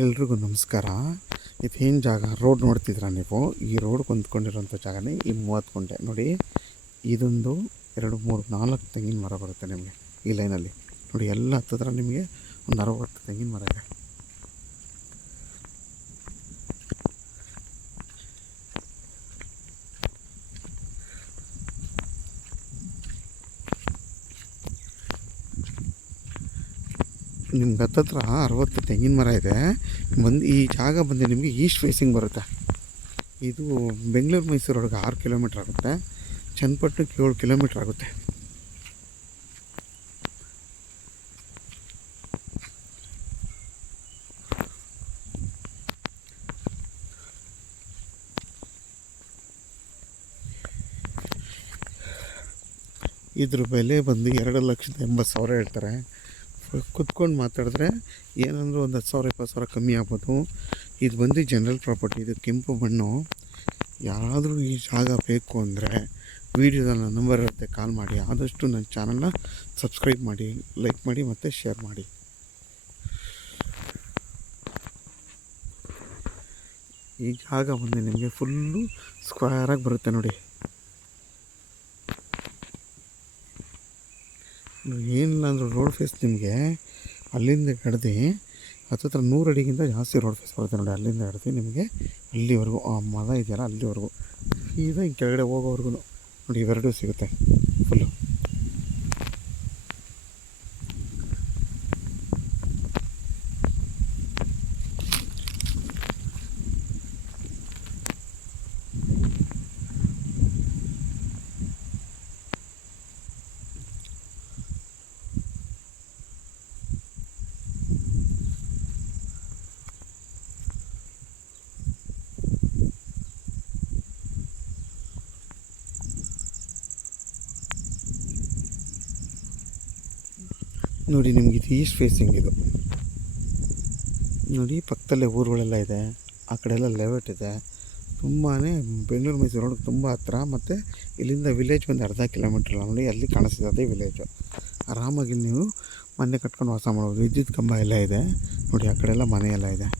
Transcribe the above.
ಎಲ್ರಿಗೂ ನಮಸ್ಕಾರ. ಇದೇನು ಜಾಗ ರೋಡ್ ನೋಡ್ತಿದ್ದೀರಾ ನೀವು? ಈ ರೋಡ್ ಹೊಂದ್ಕೊಂಡಿರೋಂಥ ಜಾಗನೇ ಈ 30 ಗುಂಟೆ ನೋಡಿ. ಇದೊಂದು 2 3 4 ತೆಂಗಿನ ಮರ ಬರುತ್ತೆ ನಿಮಗೆ ಈ ಲೈನಲ್ಲಿ ನೋಡಿ. ಎಲ್ಲ ಹತ್ತಿರ ನಿಮಗೆ ಒಂದು 60 ತೆಂಗಿನ ಮರ ಇದೆ. ನಿಮ್ಗೆ ಹತ್ತತ್ರ 60 ತೆಂಗಿನ ಮರ ಇದೆ. ಈ ಜಾಗ ಬಂದು ನಿಮಗೆ ಈಸ್ಟ್ ಫೇಸಿಂಗ್ ಬರುತ್ತೆ. ಇದು ಬೆಂಗಳೂರು ಮೈಸೂರು ರೋಡ್ಗೆ 6 ಕಿಲೋಮೀಟ್ರ್ ಆಗುತ್ತೆ. ಚನ್ನಪಟ್ಟಣಕ್ಕೆ 7 ಕಿಲೋಮೀಟ್ರ್ ಆಗುತ್ತೆ. ಇದ್ರ ಬೆಲೆ ಬಂದು 2,80,000 ಹೇಳ್ತಾರೆ. ಕುತ್ಕೊಂಡು ಮಾತಾಡಿದ್ರೆ ಏನಂದರೂ ಒಂದು 10,000 20,000 ಕಮ್ಮಿ ಆಗ್ಬೋದು. ಇದು ಬಂದು ಜನರಲ್ ಪ್ರಾಪರ್ಟಿ. ಇದು ಕೆಂಪು ಮಣ್ಣು. ಯಾರಾದರೂ ಈ ಜಾಗ ಬೇಕು ಅಂದರೆ ವೀಡಿಯೋದಲ್ಲಿ ನನ್ನ ನಂಬರ್ ಇರುತ್ತೆ, ಕಾಲ್ ಮಾಡಿ. ಆದಷ್ಟು ನನ್ನ ಚಾನಲ್ನ ಸಬ್ಸ್ಕ್ರೈಬ್ ಮಾಡಿ, ಲೈಕ್ ಮಾಡಿ ಮತ್ತು ಶೇರ್ ಮಾಡಿ. ಈ ಜಾಗ ಬಂದು ನಿಮಗೆ ಫುಲ್ಲು ಸ್ಕ್ವೇರಾಗಿ ಬರುತ್ತೆ ನೋಡಿ. ಏನಿಲ್ಲ ಅಂದರೂ ರೋಡ್ ಫೇಸ್ ನಿಮಗೆ ಅಲ್ಲಿಂದ ಹಿಡ್ದು ಹತ್ತತ್ರ 100 ಅಡಿಗಿಂತ ಜಾಸ್ತಿ ರೋಡ್ ಫೇಸ್ ಬರುತ್ತೆ ನೋಡಿ. ಅಲ್ಲಿಂದ ಹಿಡ್ದು ನಿಮಗೆ ಅಲ್ಲಿವರೆಗೂ ಆ ಮರ ಇದೆಯಲ್ಲ ಅಲ್ಲಿವರೆಗೂ ಸೀದಾ ಹಿಂಗೆ ಕೆಳಗಡೆ ಹೋಗೋವರೆಗೂ ನೋಡಿ ಇವೆರಡೂ ಸಿಗುತ್ತೆ ಫುಲ್ಲು. ನೋಡಿ ನಿಮ್ಗೆ ಇದು ಈಸ್ಟ್ ಫೇಸಿಂಗ್. ಇದು ನೋಡಿ ಪಕ್ಕದಲ್ಲೇ ಊರುಗಳೆಲ್ಲ ಇದೆ. ಆ ಕಡೆ ಎಲ್ಲ ಲೆವೆಟ್ ಇದೆ. ತುಂಬಾ ಬೆಂಗಳೂರು ಮೈಸೂರು ರೋಡ್ಗೆ ತುಂಬ ಹತ್ರ. ಮತ್ತು ಇಲ್ಲಿಂದ ವಿಲೇಜ್ ಒಂದು ಅರ್ಧ ಕಿಲೋಮೀಟ್ರ್ ನೋಡಿ, ಅಲ್ಲಿ ಕಾಣಿಸ್ತಿದೆ ಅದೇ ವಿಲೇಜು. ಆರಾಮಾಗಿ ನೀವು ಮನೆ ಕಟ್ಕೊಂಡು ವಾಸ ಮಾಡ್ಬೋದು. ವಿದ್ಯುತ್ ಕಂಬ ಎಲ್ಲ ಇದೆ ನೋಡಿ. ಆ ಕಡೆ ಎಲ್ಲ ಮನೆ ಎಲ್ಲ ಇದೆ.